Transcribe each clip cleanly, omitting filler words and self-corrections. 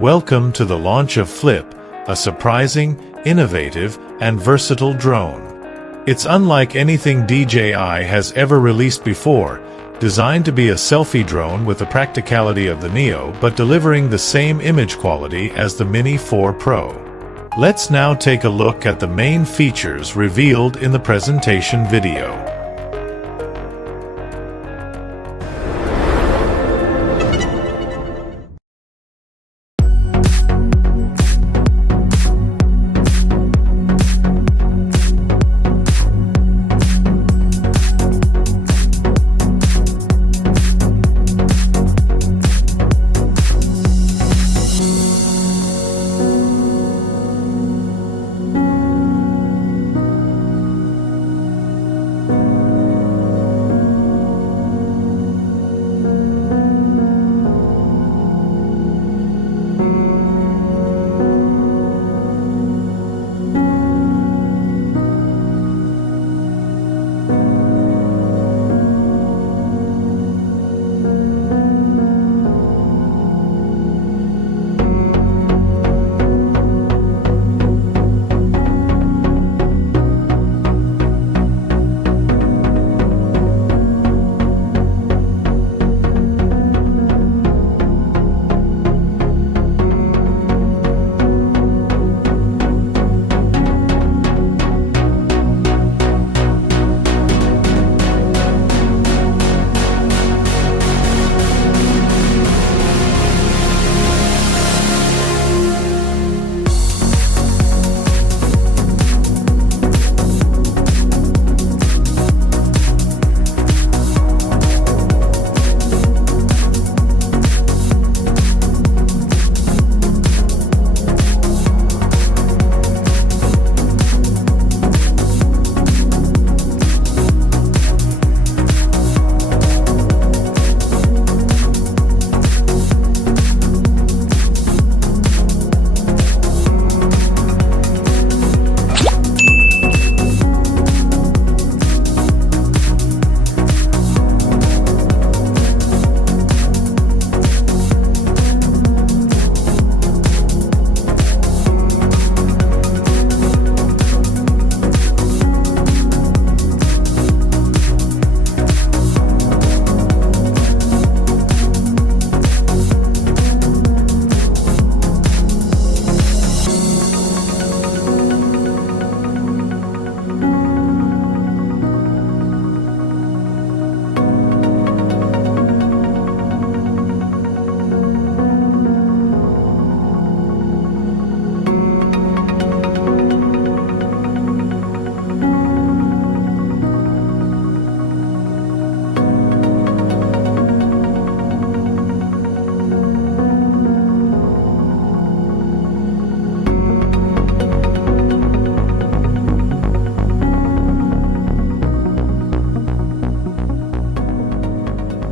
Welcome to the launch of FLIP, a surprising, innovative, and versatile drone. It's unlike anything DJI has ever released before, designed to be a selfie drone with the practicality of the Neo but delivering the same image quality as the Mini 4 Pro. Let's now take a look at the main features revealed in the presentation video.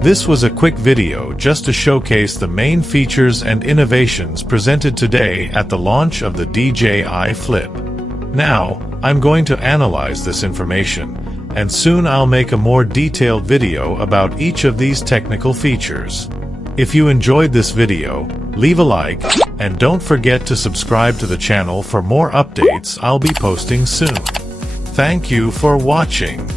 This was a quick video just to showcase the main features and innovations presented today at the launch of the DJI FLIP. Now, I'm going to analyze this information, and soon I'll make a more detailed video about each of these technical features. If you enjoyed this video, leave a like, and don't forget to subscribe to the channel for more updates I'll be posting soon. Thank you for watching.